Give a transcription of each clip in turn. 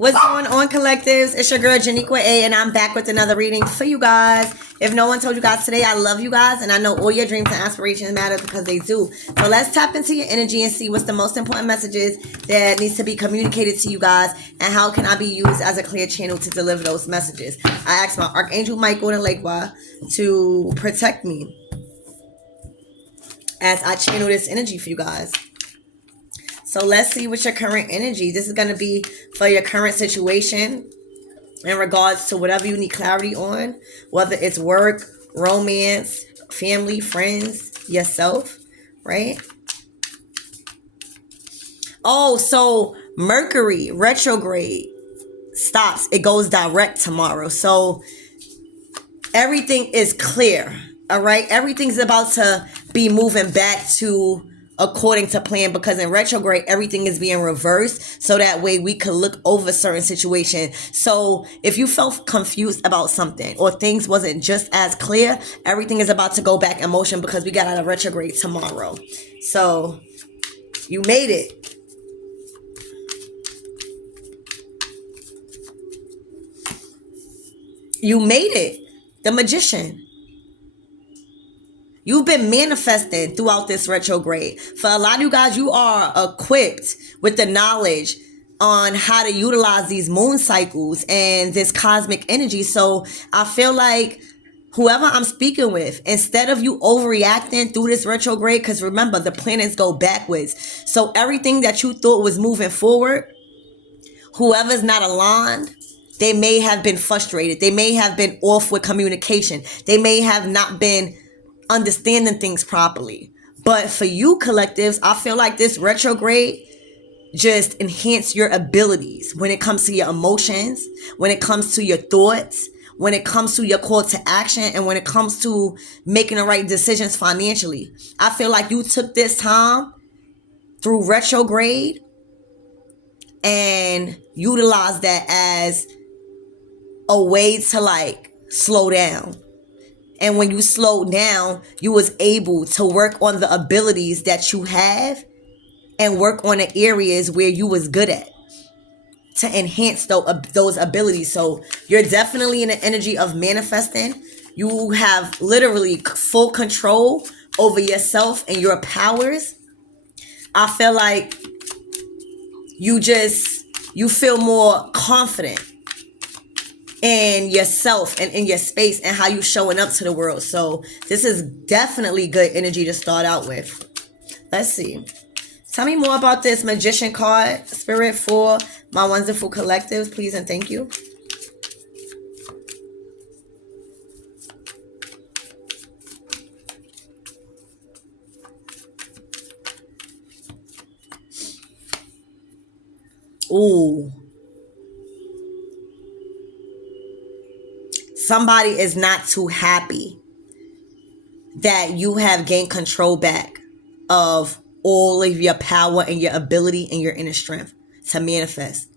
What's going on, collectives? It's your girl Janiqua A, and I'm back with another reading for you guys. If no one told you guys today, I love you guys, and I know all your dreams and aspirations matter because they do. So let's tap into your energy and see what's the most important messages that needs to be communicated to you guys, and how can I be used as a clear channel to deliver those messages. I asked my Archangel Michael and Lakewah to protect me as I channel this energy for you guys. So let's see what your current energy. This is going to be for your current situation in regards to whatever you need clarity on, whether it's work, romance, family, friends, yourself, right? Oh, so Mercury retrograde stops. It goes direct tomorrow. So everything is clear, all right? Everything's about to be moving back to according to plan, because in retrograde everything is being reversed, so that way we could look over certain situations. So if you felt confused about something or things wasn't just as clear, everything is about to go back in motion because we got out of retrograde tomorrow. So you made it. You made it. The Magician. You've been manifesting throughout this retrograde. For a lot of you guys, you are equipped with the knowledge on how to utilize these moon cycles and this cosmic energy. So I feel like whoever I'm speaking with, instead of you overreacting through this retrograde, because remember, the planets go backwards. So everything that you thought was moving forward, whoever's not aligned, they may have been frustrated. They may have been off with communication. They may have not been understanding things properly. But for you collectives, I feel like this retrograde just enhance your abilities when it comes to your emotions, when it comes to your thoughts, when it comes to your call to action, and when it comes to making the right decisions financially. I feel like you took this time through retrograde and utilized that as a way to like slow down. And when you slowed down, you was able to work on the abilities that you have and work on the areas where you was good at to enhance those abilities. So you're definitely in the energy of manifesting. You have literally full control over yourself and your powers. I feel like you feel more confident in yourself and in your space and how you showing up to the world. So this is definitely good energy to start out with. Let's see. Tell me more about this Magician card, Spirit, for my wonderful collectives, please and thank you. Ooh. Somebody is not too happy that you have gained control back of all of your power and your ability and your inner strength to manifest.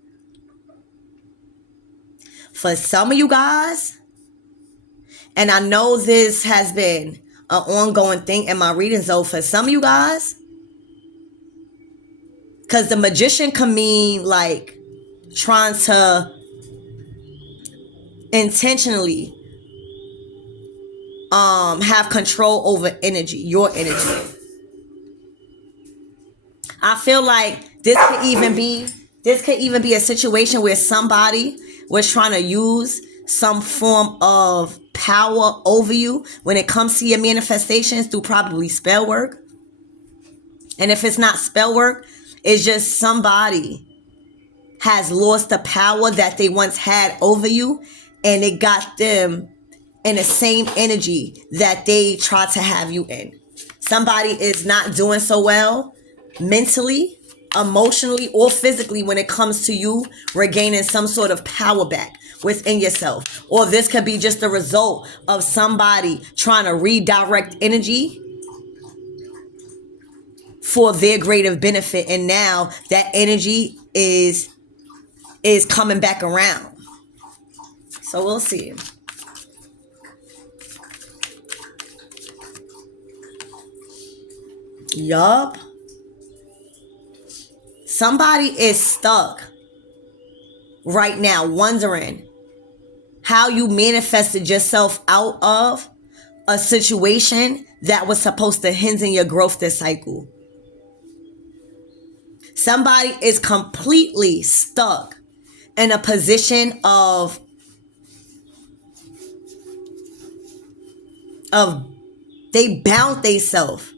For some of you guys, and I know this has been an ongoing thing in my readings though, for some of you guys, because the Magician can mean like trying to intentionally have control over energy, your energy. I feel like this could even be a situation where somebody was trying to use some form of power over you when it comes to your manifestations through probably spell work. And if it's not spell work, it's just somebody has lost the power that they once had over you, and it got them in the same energy that they tried to have you in. Somebody is not doing so well mentally, emotionally, or physically when it comes to you regaining some sort of power back within yourself. Or this could be just the result of somebody trying to redirect energy for their greater benefit, and now that energy is coming back around. So we'll see. Yup. Somebody is stuck right now, wondering how you manifested yourself out of a situation that was supposed to hinder your growth this cycle. Somebody is completely stuck in a position of they bound themselves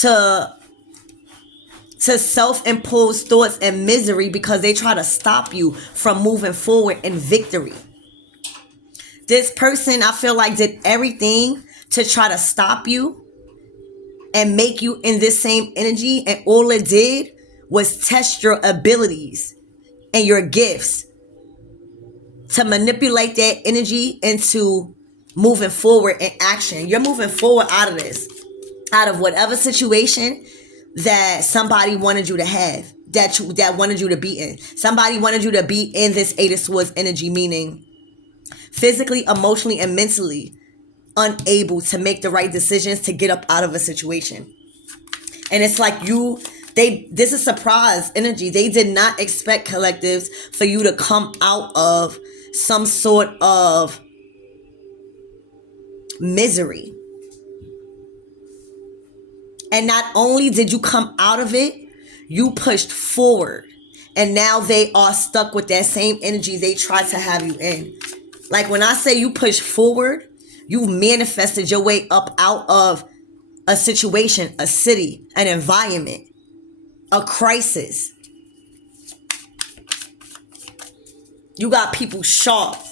to self-imposed thoughts and misery because they try to stop you from moving forward in victory. This person, I feel like, did everything to try to stop you and make you in this same energy, and all it did was test your abilities and your gifts to manipulate that energy into moving forward in action. You're moving forward out of this, out of whatever situation that somebody wanted you to have, that wanted you to be in. Somebody wanted you to be in this Eight of Swords energy, meaning physically, emotionally, and mentally unable to make the right decisions to get up out of a situation. And it's like this is surprise energy. They did not expect, collectives, for you to come out of some sort of misery. And not only did you come out of it, you pushed forward. And now they are stuck with that same energy they tried to have you in. Like when I say you push forward, you've manifested your way up out of a situation, a city, an environment, a crisis. You got people shocked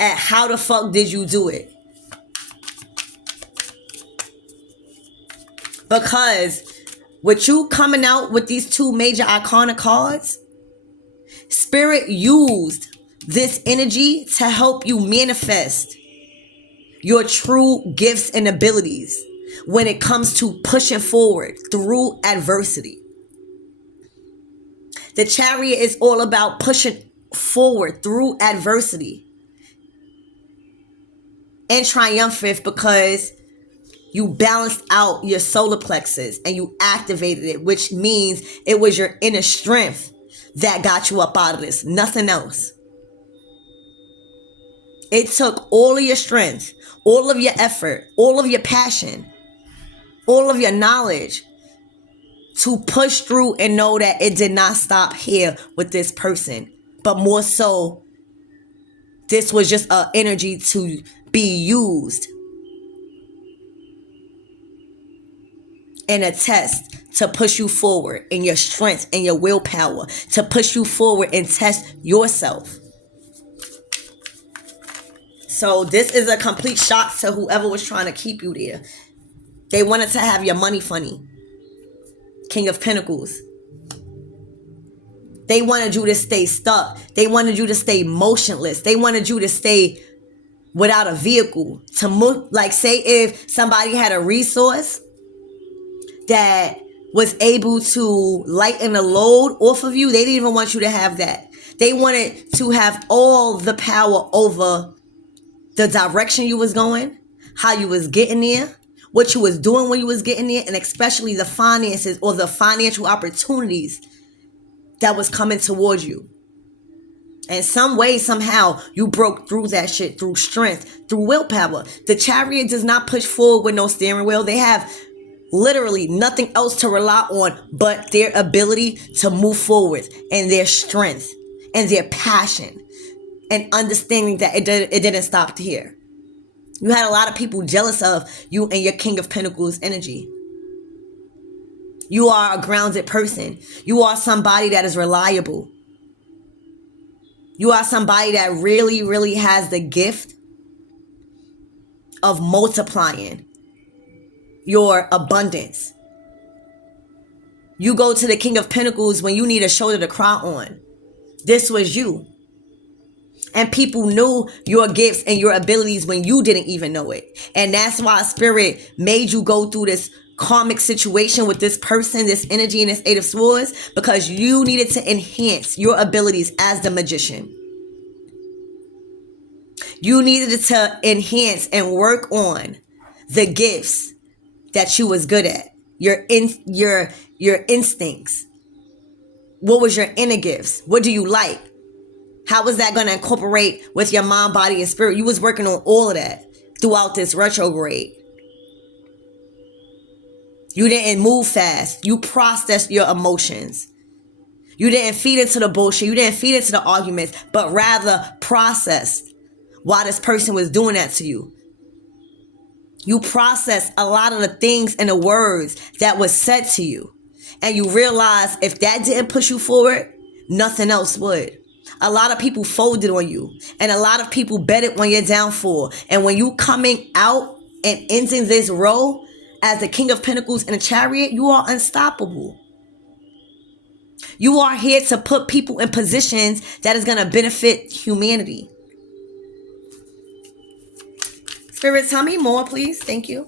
at how the fuck did you do it? Because with you coming out with these two major iconic cards, Spirit used this energy to help you manifest your true gifts and abilities when it comes to pushing forward through adversity. The Chariot is all about pushing forward through adversity and triumphant because you balanced out your solar plexus and you activated it, which means it was your inner strength that got you up out of this, nothing else. It took all of your strength, all of your effort, all of your passion, all of your knowledge to push through and know that it did not stop here with this person, but more so, this was just an energy to be used in a test to push you forward in your strength and your willpower, to push you forward and test yourself. So this is a complete shock to whoever was trying to keep you there. They wanted to have your money funny. King of Pentacles. They wanted you to stay stuck. They wanted you to stay motionless. They wanted you to stay without a vehicle to move. Like, say if somebody had a resource that was able to lighten the load off of you, they didn't even want you to have that. They wanted to have all the power over the direction you was going, how you was getting there, what you was doing when you was getting there, and especially the finances or the financial opportunities that was coming towards you. And some way, somehow, you broke through that shit through strength, through willpower. The Chariot does not push forward with no steering wheel. They have literally nothing else to rely on but their ability to move forward and their strength and their passion and understanding that it didn't stop here. You had a lot of people jealous of you and your King of Pentacles energy. You are a grounded person. You are somebody that is reliable. You are somebody that really, really has the gift of multiplying your abundance. You go to the King of Pentacles when you need a shoulder to cry on. This was you. And people knew your gifts and your abilities when you didn't even know it. And that's why Spirit made you go through this karmic situation with this person, this energy, and this Eight of Swords, because you needed to enhance your abilities as the magician. You needed to enhance and work on the gifts that you was good at, your instincts, What was your inner gifts? What do you like? How was that going to incorporate with your mind, body, and spirit? You was working on all of that throughout this retrograde. You didn't move fast. You processed your emotions. You didn't feed into the bullshit. You didn't feed into the arguments, but rather processed why this person was doing that to you. You processed a lot of the things and the words that was said to you. And you realize if that didn't push you forward, nothing else would. A lot of people folded on you. And a lot of people betted on your downfall. And when you coming out and ending this role as the King of Pentacles in a Chariot, you are unstoppable. You are here to put people in positions that is going to benefit humanity. Spirit, tell me more, please. Thank you.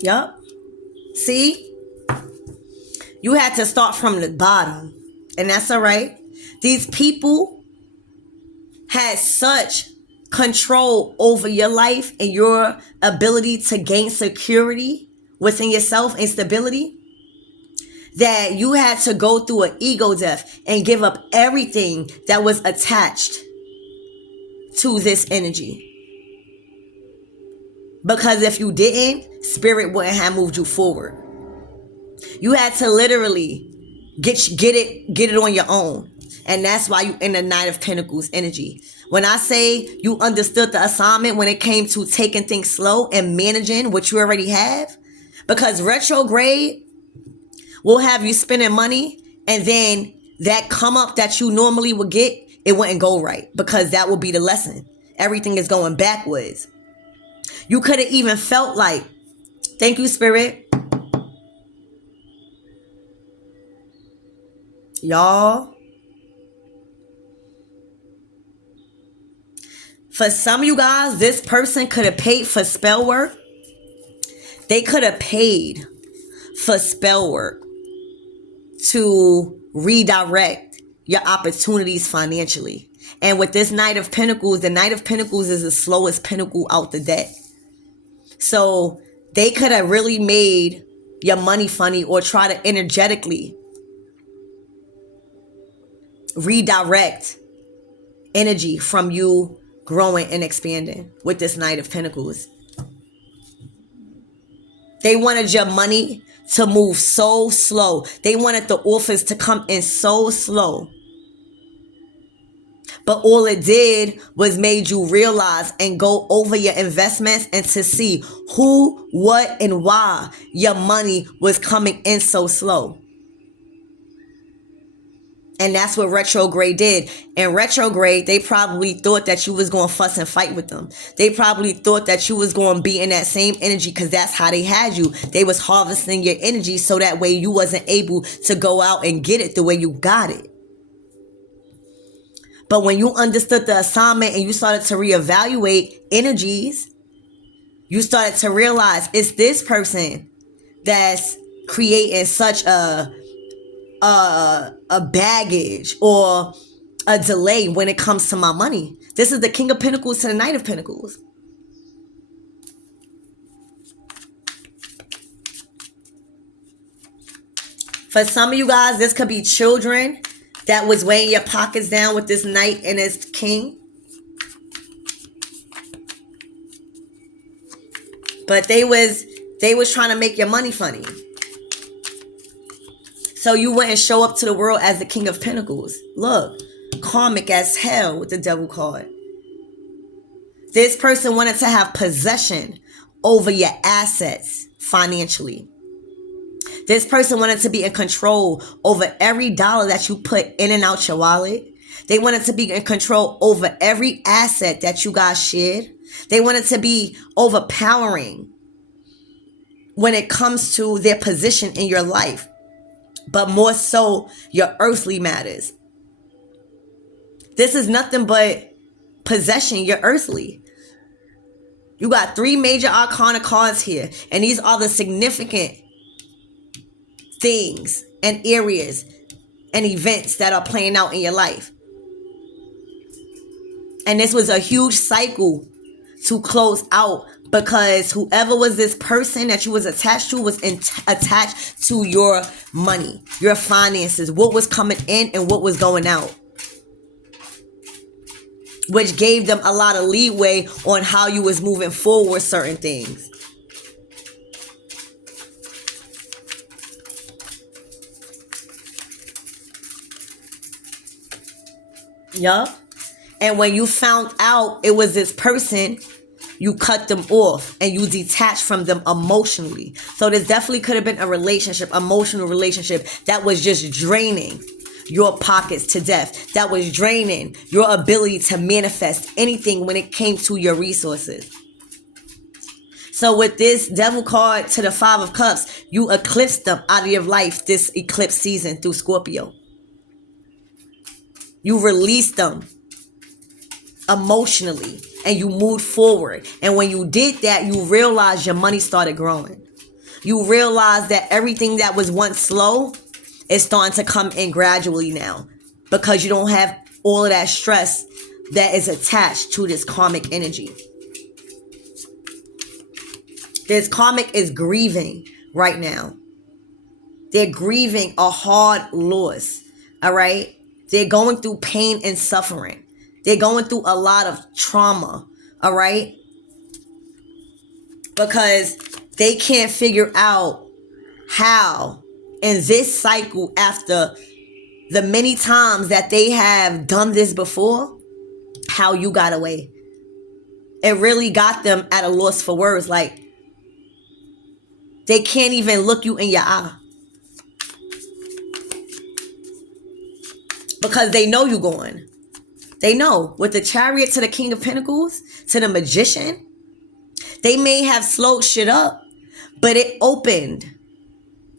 Yup. See? You had to start from the bottom. And that's all right. These people had such control over your life and your ability to gain security within yourself and stability that you had to go through an ego death and give up everything that was attached to this energy. Because if you didn't, spirit wouldn't have moved you forward. You had to literally get it on your own. And that's why you in the Knight of Pentacles energy. When I say you understood the assignment when it came to taking things slow and managing what you already have, because retrograde will have you spending money, and then that come up that you normally would get, it wouldn't go right, because that will be the lesson. Everything is going backwards. You could have even felt like, thank you, Spirit. Y'all. For some of you guys, this person could have paid for spell work. They could have paid for spell work to redirect your opportunities financially. And with this Knight of Pentacles, the Knight of Pentacles is the slowest pentacle out the deck. So they could have really made your money funny or try to energetically redirect energy from you growing and expanding with this Knight of Pentacles. They wanted your money to move so slow. They wanted the offers to come in so slow. But all it did was made you realize and go over your investments and to see who, what, and why your money was coming in so slow. And that's what retrograde did. In retrograde, they probably thought that you was going to fuss and fight with them. They probably thought that you was going to be in that same energy because that's how they had you. They was harvesting your energy so that way you wasn't able to go out and get it the way you got it. But when you understood the assignment and you started to reevaluate energies, you started to realize it's this person that's creating such a baggage or a delay when it comes to my money. This is the King of Pentacles to the Knight of Pentacles. For some of you guys, this could be children that was weighing your pockets down with this Knight and this King. But they was trying to make your money funny. So you wouldn't show up to the world as the King of Pentacles. Look, karmic as hell with the Devil card. This person wanted to have possession over your assets financially. This person wanted to be in control over every dollar that you put in and out your wallet. They wanted to be in control over every asset that you guys shared. They wanted to be overpowering when it comes to their position in your life, but more so your earthly matters. This is nothing but possession, your earthly. You got 3 major arcana cards here, and these are the significant things and areas and events that are playing out in your life. And this was a huge cycle to close out, because whoever was this person that you was attached to was attached to your money, your finances, what was coming in and what was going out, which gave them a lot of leeway on how you was moving forward with certain things. Yup. And when you found out it was this person, you cut them off and you detached from them emotionally. So this definitely could have been a relationship, emotional relationship, that was just draining your pockets to death. That was draining your ability to manifest anything when it came to your resources. So with this devil card to the 5 of Cups, you eclipsed them out of your life this eclipse season through Scorpio. You released them emotionally and you moved forward. And when you did that, you realized your money started growing. You realized that everything that was once slow is starting to come in gradually now, because you don't have all of that stress that is attached to this karmic energy. This karmic is grieving right now. They're grieving a hard loss. All right. They're going through pain and suffering. They're going through a lot of trauma, all right? Because they can't figure out how in this cycle, after the many times that they have done this before, how you got away. It really got them at a loss for words. Like, they can't even look you in your eye, because they know you're going. They know. With the Chariot to the King of Pentacles, to the Magician, they may have slowed shit up, but it opened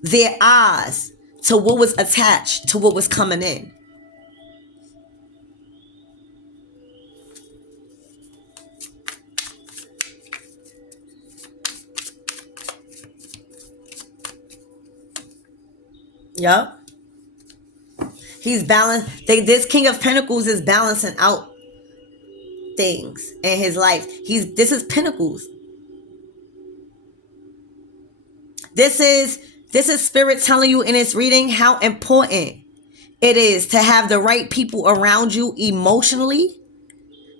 their eyes to what was attached to what was coming in. Yup. He's balanced. This King of Pentacles is balancing out things in his life. This is Pentacles. This is Spirit telling you in its reading how important it is to have the right people around you emotionally,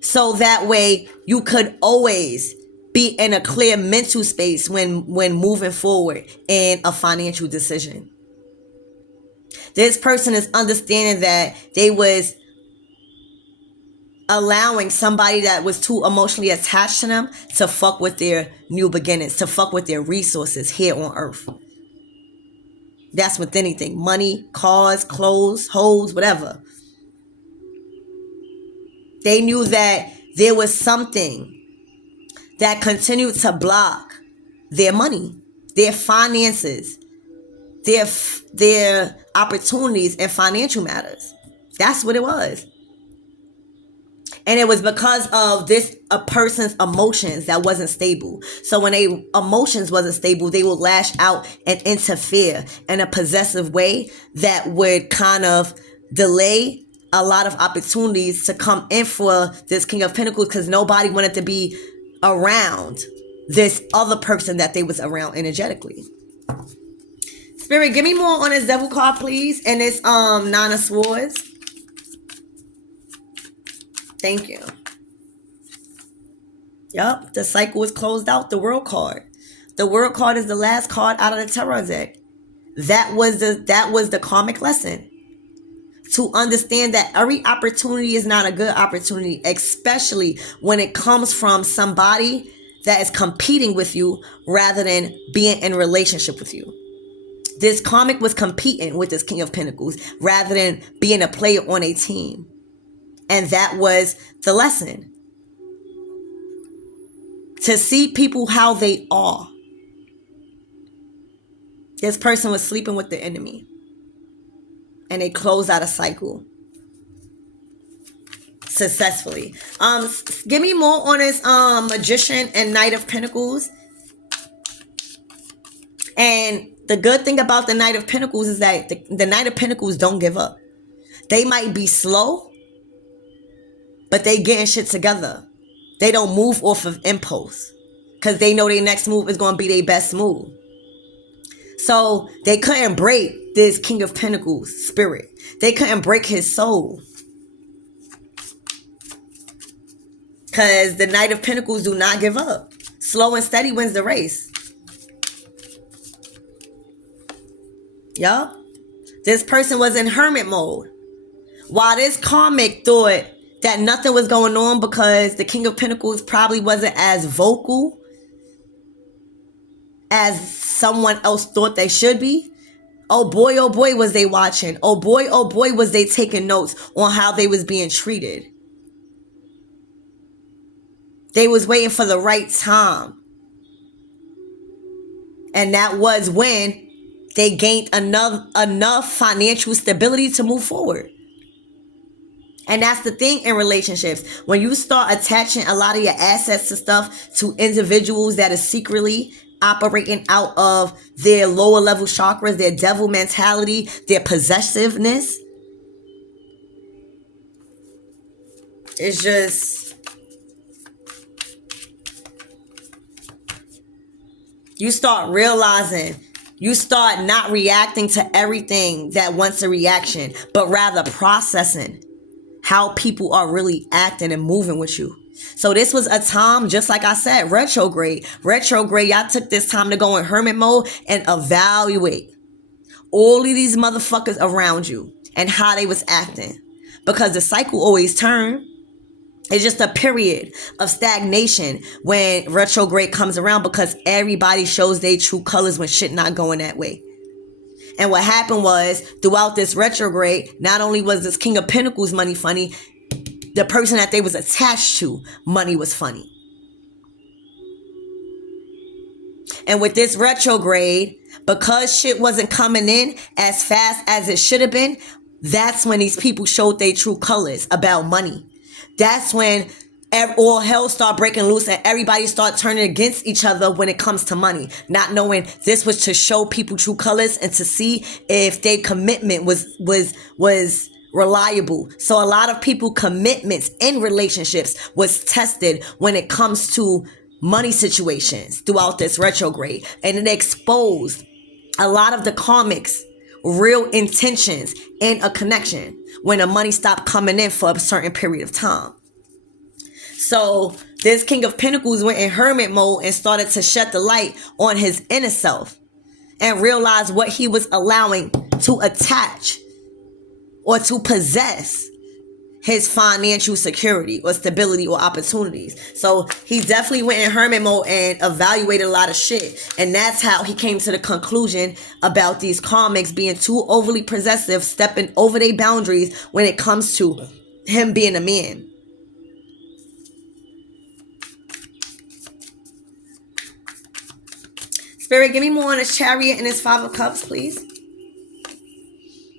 so that way you could always be in a clear mental space when moving forward in a financial decision. This person is understanding that they was allowing somebody that was too emotionally attached to them to fuck with their new beginnings, to fuck with their resources here on earth. That's with anything. Money, cars, clothes, hoes, whatever. They knew that there was something that continued to block their money, their finances, their opportunities in financial matters. That's what it was. And it was because of a person's emotions that wasn't stable. So when their emotions wasn't stable, they would lash out and interfere in a possessive way that would kind of delay a lot of opportunities to come in for this King of Pentacles, because nobody wanted to be around this other person that they was around energetically. Spirit, give me more on this Devil card, please. And this Nine of Swords. Thank you. Yup, the cycle is closed out. The World card. The World card is the last card out of the Tarot deck. That was the karmic lesson. To understand that every opportunity is not a good opportunity, especially when it comes from somebody that is competing with you rather than being in a relationship with you. This karmic was competing with this King of Pentacles rather than being a player on a team. And that was the lesson. To see people how they are. This person was sleeping with the enemy. And they closed out a cycle. Successfully. Give me more on this Magician and Knight of Pentacles. And the good thing about the Knight of Pentacles is that the Knight of Pentacles don't give up. They might be slow, but they getting shit together. They don't move off of impulse because they know their next move is going to be their best move. So they couldn't break this King of Pentacles spirit. They couldn't break his soul. Because the Knight of Pentacles do not give up. Slow and steady wins the race. Yup. This person was in hermit mode. While this karmic thought that nothing was going on because the King of Pentacles probably wasn't as vocal as someone else thought they should be. Oh boy, was they watching. Oh boy, was they taking notes on how they was being treated. They was waiting for the right time. And that was when they gained enough financial stability to move forward. And that's the thing in relationships. When you start attaching a lot of your assets to stuff, to individuals that are secretly operating out of their lower level chakras, their devil mentality, their possessiveness, it's just... you start realizing, you start not reacting to everything that wants a reaction, but rather processing how people are really acting and moving with you. So this was a time, just like I said, retrograde. Y'all took this time to go in hermit mode and evaluate all of these motherfuckers around you and how they was acting. Because the cycle always turns. It's just a period of stagnation when retrograde comes around, because everybody shows their true colors when shit not going that way. And what happened was, throughout this retrograde, not only was this King of Pentacles money funny, the person that they was attached to, money was funny. And with this retrograde, because shit wasn't coming in as fast as it should have been, that's when these people showed their true colors about money. That's when all hell start breaking loose and everybody start turning against each other when it comes to money. Not knowing this was to show people true colors and to see if their commitment was reliable. So a lot of people commitments in relationships was tested when it comes to money situations throughout this retrograde. And it exposed a lot of the karmics' real intentions in a connection when the money stopped coming in for a certain period of time. So this King of Pentacles went in hermit mode and started to shed the light on his inner self and realize what he was allowing to attach or to possess his financial security or stability or opportunities. So he definitely went in hermit mode and evaluated a lot of shit. And that's how he came to the conclusion about these karmics being too overly possessive, stepping over their boundaries when it comes to him being a man. Spirit, give me more on his Chariot and his Five of Cups, please.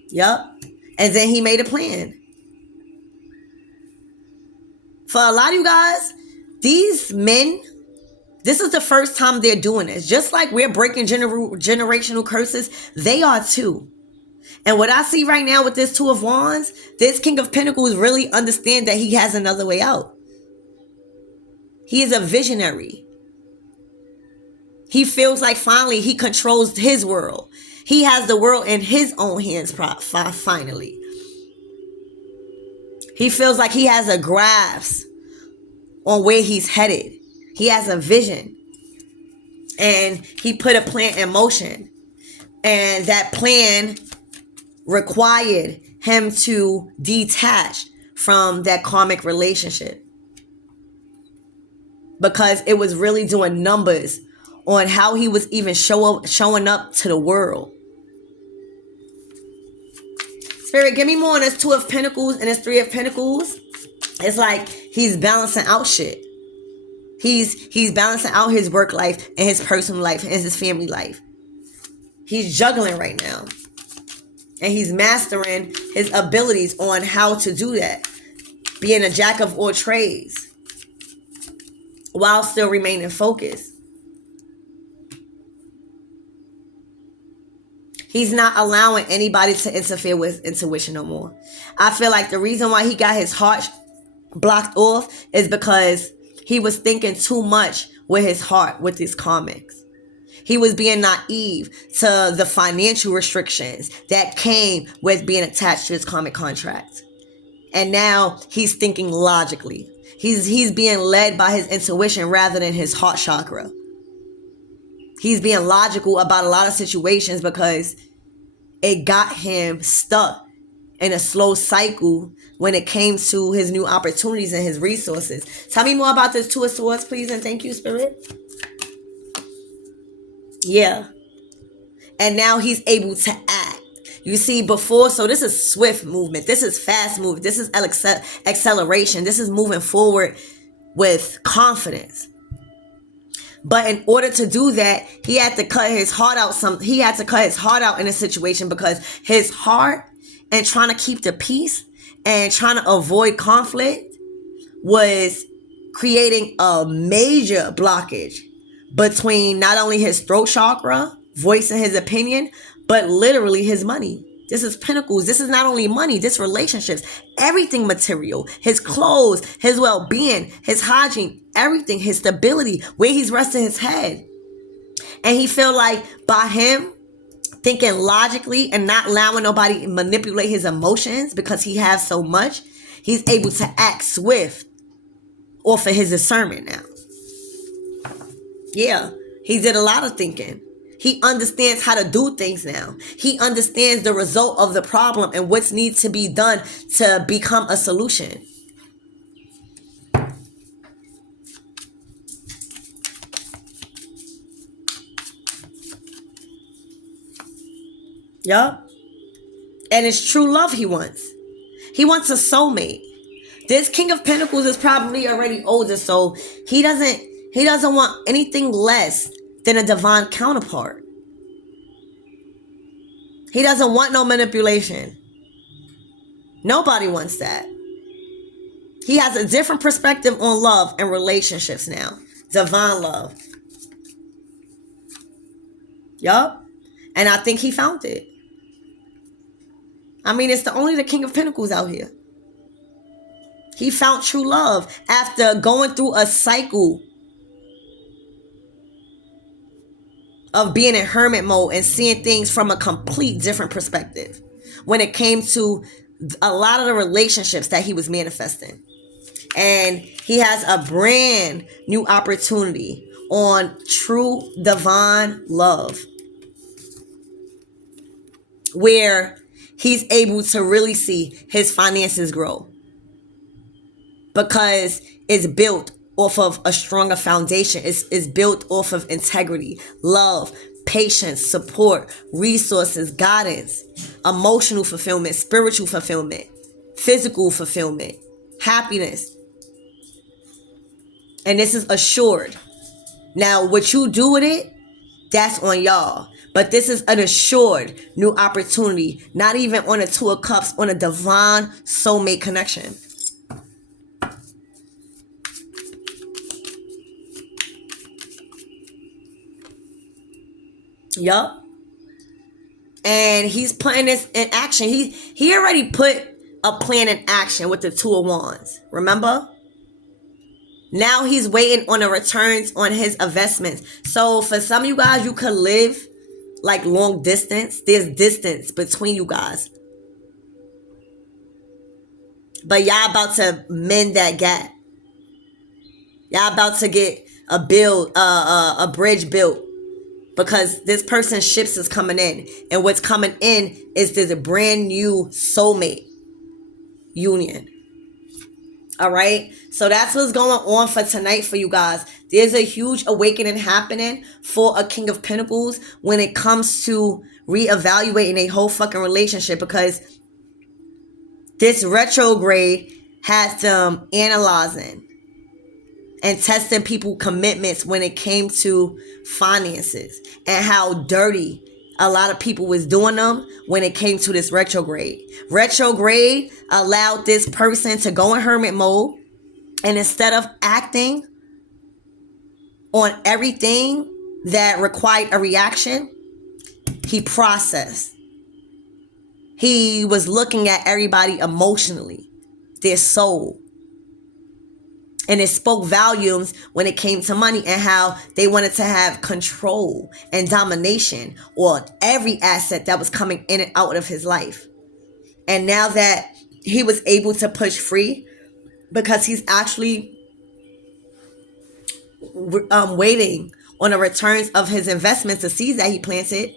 Yup. And then he made a plan. For a lot of you guys, these men, this is the first time they're doing this. Just like we're breaking generational curses, they are too. And what I see right now with this Two of Wands, this King of Pentacles really understand that he has another way out. He is a visionary. He feels like finally he controls his world. He has the world in his own hands finally. He feels like he has a grasp on where he's headed. He has a vision. And he put a plan in motion. And that plan required him to detach from that karmic relationship. Because it was really doing numbers on how he was even showing up to the world. Spirit, give me more on this Two of Pentacles and this Three of Pentacles. It's like he's balancing out shit. He's balancing out his work life and his personal life and his family life. He's juggling right now. And he's mastering his abilities on how to do that. Being a jack of all trades. While still remaining focused. He's not allowing anybody to interfere with intuition no more. I feel like the reason why he got his heart blocked off is because He was thinking too much with his heart with these karmics. He was being naive to the financial restrictions that came with being attached to his karmic contract. And now he's thinking logically. He's being led by his intuition rather than his heart chakra. He's being logical about a lot of situations because it got him stuck in a slow cycle when it came to his new opportunities and his resources. Tell me more about this Two of Swords, please, and thank you, Spirit. Yeah. And now he's able to act. You see, before, so this is swift movement. This is fast movement. This is acceleration. This is moving forward with confidence. But in order to do that, he had to cut his heart out. He had to cut his heart out in a situation because his heart and trying to keep the peace and trying to avoid conflict was creating a major blockage between not only his throat chakra, voicing his opinion, but literally his money. This is Pentacles. This is not only money, this relationships, everything material, his clothes, his well-being, his hygiene, everything, his stability, where he's resting his head. And he feel like by him thinking logically and not allowing nobody to manipulate his emotions because he has so much, he's able to act swift off of his discernment now. Yeah, he did a lot of thinking. He understands how to do things now. He understands the result of the problem and what needs to be done to become a solution. Yup. And it's true love he wants. He wants a soulmate. This King of Pentacles is probably already older, so he doesn't want anything less than a divine counterpart. He doesn't want no manipulation. Nobody wants that. He has a different perspective on love and relationships now. Divine love. Yup. And I think he found it. I mean, it's only the King of Pentacles out here. He found true love after going through a cycle of being in hermit mode and seeing things from a complete different perspective when it came to a lot of the relationships that he was manifesting. And he has a brand new opportunity on true divine love where he's able to really see his finances grow because it's built off of a stronger foundation. It's built off of integrity, love, patience, support, resources, guidance, emotional fulfillment, spiritual fulfillment, physical fulfillment, happiness. And this is assured. Now, what you do with it, that's on y'all. But this is an assured new opportunity, not even on a Two of Cups, on a divine soulmate connection. Yup. And he's putting this in action. He already put a plan in action with the Two of Wands. Remember? Now he's waiting on the returns on his investments. So for some of you guys, you could live like long distance. There's distance between you guys. But y'all about to mend that gap. Y'all about to get a bridge built. Because this person's ships is coming in. And what's coming in is this brand new soulmate union. All right. So that's what's going on for tonight for you guys. There's a huge awakening happening for a King of Pentacles when it comes to reevaluating a whole fucking relationship. Because this retrograde has them analyzing and testing people's commitments when it came to finances and how dirty a lot of people was doing them when it came to this retrograde. Retrograde allowed this person to go in hermit mode, and instead of acting on everything that required a reaction, he processed. He was looking at everybody emotionally, their soul. And it spoke volumes when it came to money and how they wanted to have control and domination or every asset that was coming in and out of his life. And now that he was able to push free, because he's actually waiting on the returns of his investments, the seeds that he planted,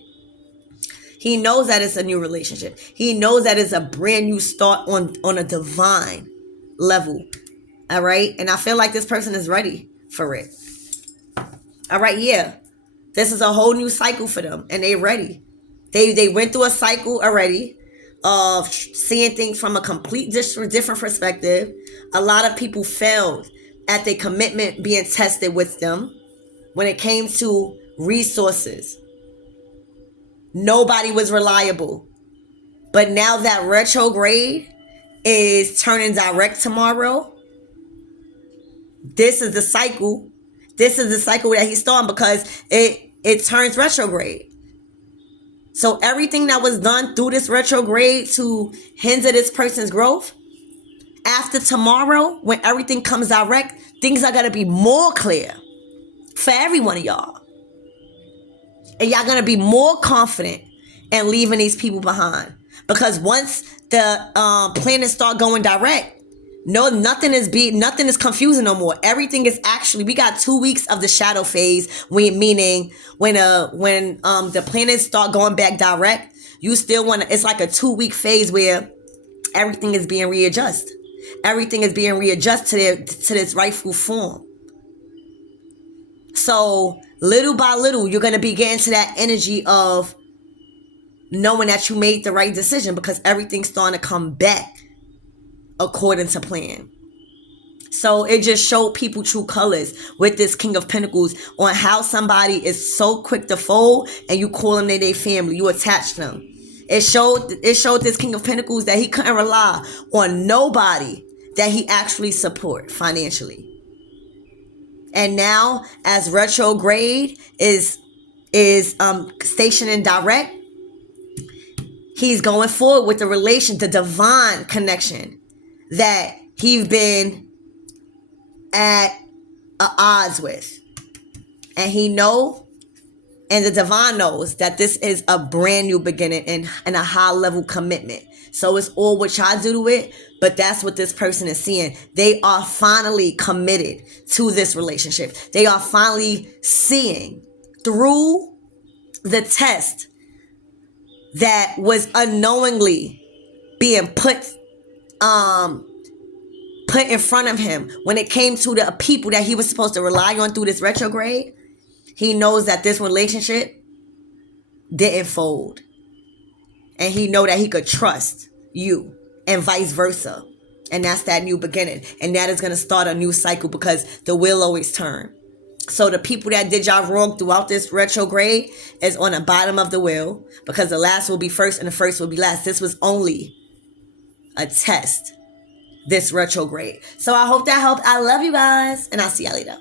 he knows that it's a new relationship. He knows that it's a brand new start on a divine level. All right. And I feel like this person is ready for it. All right. Yeah. This is a whole new cycle for them and they're ready. They went through a cycle already of seeing things from a complete different perspective. A lot of people failed at their commitment being tested with them when it came to resources. Nobody was reliable. But now that retrograde is turning direct tomorrow, this is the cycle. This is the cycle that he's starting because it turns retrograde. So everything that was done through this retrograde to hinder this person's growth, after tomorrow, when everything comes direct, things are going to be more clear for every one of y'all. And y'all going to be more confident in leaving these people behind. Because once the planets start going direct, nothing is confusing no more. Everything is actually, we got 2 weeks of the shadow phase, meaning when the planets start going back direct, you still want to, it's like a 2-week phase where everything is being readjusted. Everything is being readjusted to this rightful form. So little by little, you're going to be getting to that energy of knowing that you made the right decision because everything's starting to come back according to plan. So it just showed people true colors with this King of Pentacles on how somebody is so quick to fold and you call them their family. You attach them. It showed this King of Pentacles that he couldn't rely on nobody that he actually support financially. And now as retrograde is stationed in direct, he's going forward with the divine connection that he's been at odds with. And he know, and the divine knows that this is a brand new beginning and a high level commitment. So it's all what y'all do to it, but that's what this person is seeing. They are finally committed to this relationship. They are finally seeing through the test that was unknowingly being put in front of him when it came to the people that he was supposed to rely on through this retrograde. He knows that this relationship didn't fold. And he know that he could trust you and vice versa. And that's that new beginning. And that is going to start a new cycle because the wheel always turns. So the people that did y'all wrong throughout this retrograde is on the bottom of the wheel because the last will be first and the first will be last. This was only a test, this retrograde. So I hope that helped. I love you guys and I'll see y'all later.